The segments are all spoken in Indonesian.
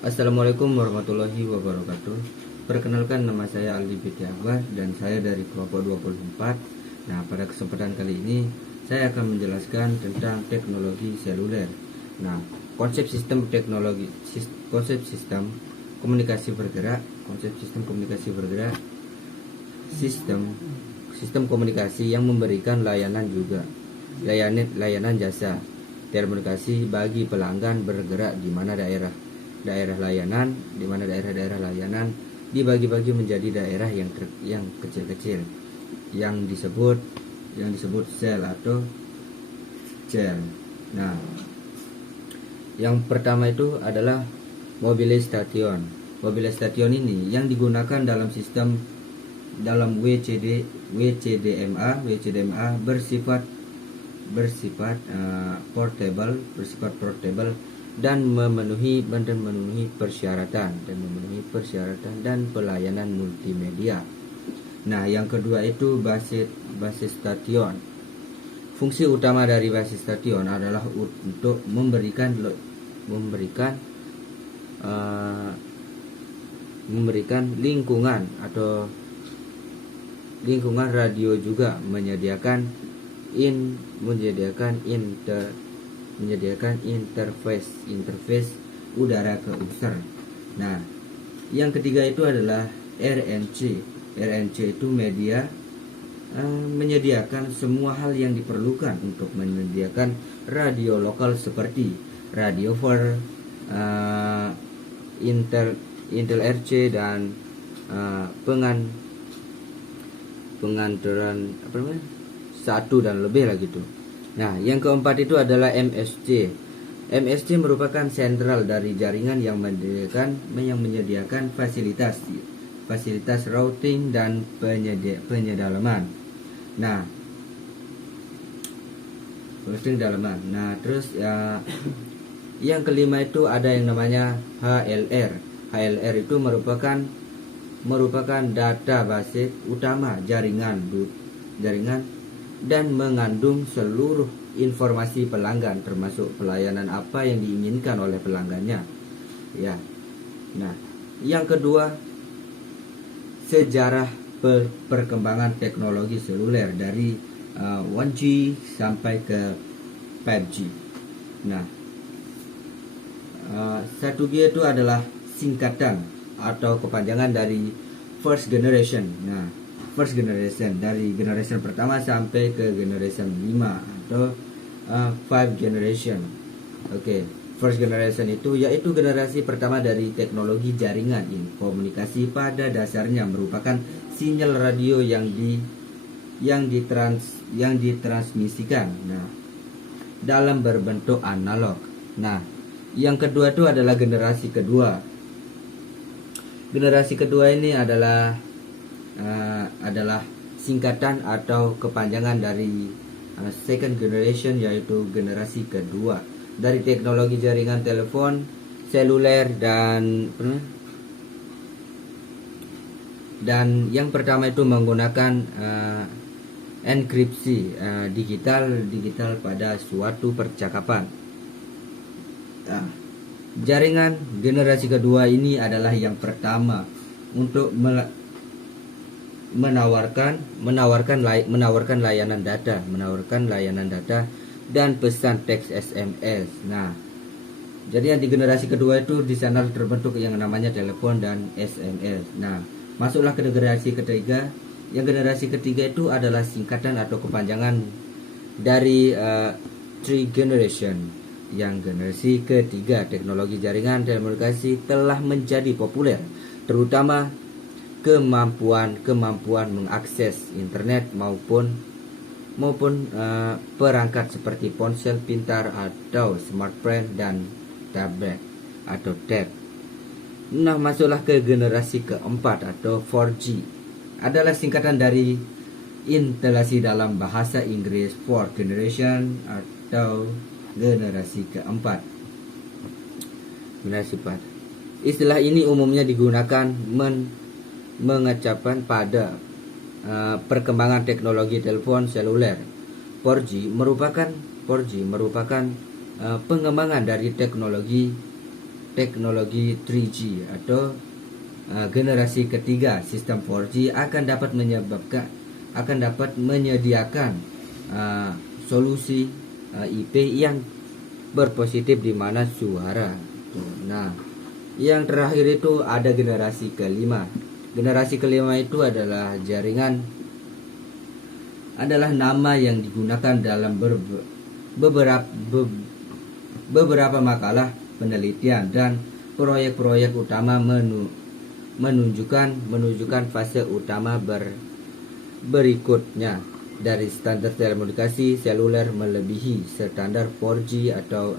Assalamualaikum warahmatullahi wabarakatuh. Perkenalkan, nama saya Aldi Binti Abbas dan saya dari kelompok 24. Nah, pada kesempatan kali ini saya akan menjelaskan tentang teknologi seluler. Nah, konsep sistem sistem komunikasi yang memberikan layanan jasa telekomunikasi bagi pelanggan bergerak di mana daerah-daerah layanan dibagi-bagi menjadi daerah yang kecil-kecil yang disebut sel atau cell. Nah, yang pertama itu adalah mobile station. Mobile station ini yang digunakan dalam WCDMA bersifat portable dan memenuhi persyaratan dan pelayanan multimedia. Nah, yang kedua itu basis station. Fungsi utama dari basis station adalah untuk memberikan lingkungan radio, juga menyediakan interface udara ke user. Nah, yang ketiga itu adalah RNC. RNC itu media menyediakan semua hal yang diperlukan untuk menyediakan radio lokal seperti radio for Intel RC dan pengantaran satu dan lebih lah gitu. Nah, yang keempat itu adalah MSC. MSC merupakan sentral dari jaringan yang menyediakan fasilitas routing dan penyedalaman. Nah, terus yang kelima itu ada yang namanya HLR. HLR itu merupakan data base utama jaringan dan mengandung seluruh informasi pelanggan, termasuk pelayanan apa yang diinginkan oleh pelanggannya. Ya. Nah, yang kedua, sejarah perkembangan teknologi seluler dari 1G sampai ke 5G. Nah, 1G itu adalah singkatan atau kepanjangan dari first generation. Nah, first generation dari generation pertama sampai ke generation 5 atau 5 generation. Oke, first generation itu yaitu generasi pertama dari teknologi jaringan komunikasi. Pada dasarnya merupakan sinyal radio yang ditransmisikan dalam berbentuk analog. Nah, yang kedua itu adalah generasi kedua. Generasi kedua ini adalah singkatan atau kepanjangan dari second generation, yaitu generasi kedua dari teknologi jaringan telepon seluler dan yang pertama itu menggunakan enkripsi digital pada suatu percakapan. Nah, jaringan generasi kedua ini adalah yang pertama untuk menawarkan layanan data dan pesan teks SMS. Nah, jadi yang di generasi kedua itu di sana terbentuk yang namanya telepon dan SMS. Nah, masuklah ke generasi ketiga. Yang generasi ketiga itu adalah singkatan atau kepanjangan dari three generation. Yang generasi ketiga, teknologi jaringan telekomunikasi telah menjadi populer, terutama kemampuan mengakses internet maupun perangkat seperti ponsel pintar atau smartphone dan tablet atau tab. Nah, masuklah ke generasi keempat atau 4G. Adalah singkatan dari instalasi dalam bahasa Inggris fourth generation atau generasi keempat. Istilah ini umumnya digunakan mengecapan pada perkembangan teknologi telepon seluler. 4G merupakan pengembangan dari teknologi teknologi 3G atau generasi ketiga sistem 4G akan dapat menyediakan solusi IP yang berpositif di mana suara. Nah, yang terakhir itu ada generasi kelima. Generasi kelima itu adalah adalah nama yang digunakan dalam beberapa makalah penelitian dan proyek-proyek utama menunjukkan fase utama berikutnya dari standar telekomunikasi seluler melebihi standar 4G atau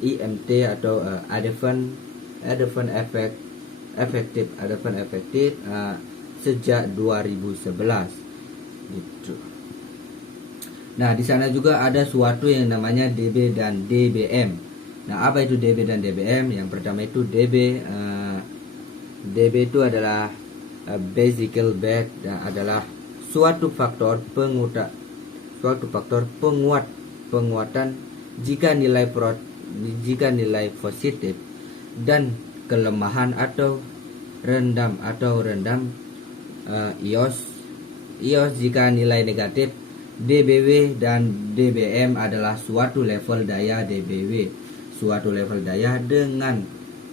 IMT atau Advanced Effective sejak 2011 gitu. Nah, di sana juga ada suatu yang namanya DB dan DBM. Nah, apa itu DB dan DBM? Yang pertama itu DB itu adalah Bicycle Bed, dan adalah suatu faktor penguatan jika nilai positif dan kelemahan atau rendam iOS jika nilai negatif. DBW dan DBM adalah suatu level daya dengan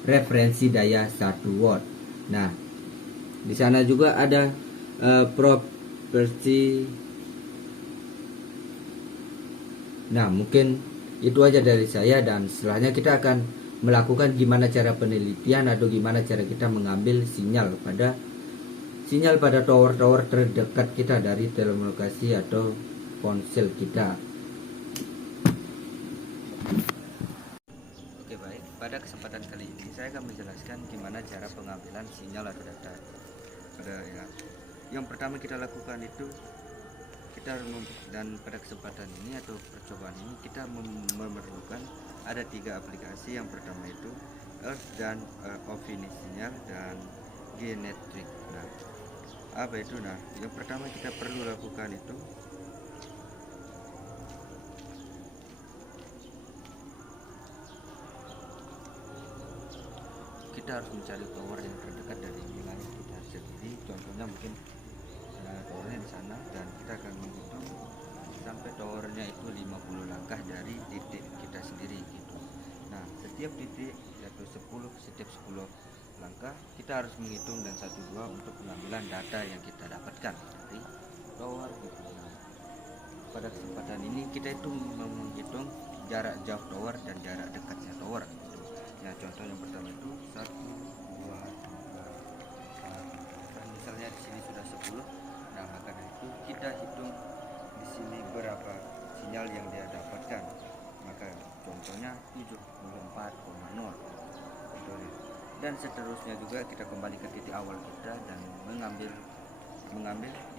referensi daya 1 watt. Nah, di sana juga ada properti. Nah, mungkin itu aja dari saya, dan setelahnya kita akan melakukan gimana cara penelitian atau gimana cara kita mengambil sinyal pada tower-tower terdekat kita dari telekomunikasi atau ponsel kita. Oke, baik. Pada kesempatan kali ini saya akan menjelaskan gimana cara pengambilan sinyal atau data. Yang pertama kita lakukan itu dan pada kesempatan ini atau percobaan ini kita memerlukan ada 3 aplikasi. Yang pertama itu Earth dan Ovini sinyal dan Genetric. Nah, apa itu? Nah, yang pertama kita perlu lakukan itu kita harus mencari tower yang terdekat dari wilayah kita sendiri. Contohnya mungkin towernya di sana, dan kita akan menghitung sampai towernya itu 50 langkah dari titik kita sendiri gitu. Nah, setiap titik yaitu setiap 10 langkah kita harus menghitung dan 1-2 untuk pengambilan data yang kita dapatkan dari tower gitu. Nah, pada kesempatan ini kita itu menghitung jarak jauh tower dan jarak dekatnya tower gitu. Nah, contoh yang pertama itu 1, 2, 3, 4. Misalnya di sini sudah 10. Nah, maka dari itu kita hitung di sini berapa sinyal yang dia dapatkan. Maka contohnya 74,0. Dan seterusnya juga kita kembali ke titik awal kita dan mengambil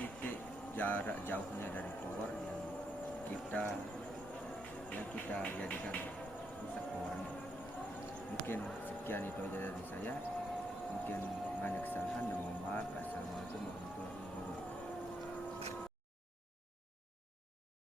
titik jarak jauhnya dari tower yang kita jadikan pusat towernya. Mungkin sekian itu aja dari saya. Mungkin banyak kesalahan dan mohon maaf. Assalamualaikum warahmatullahi wabarakatuh.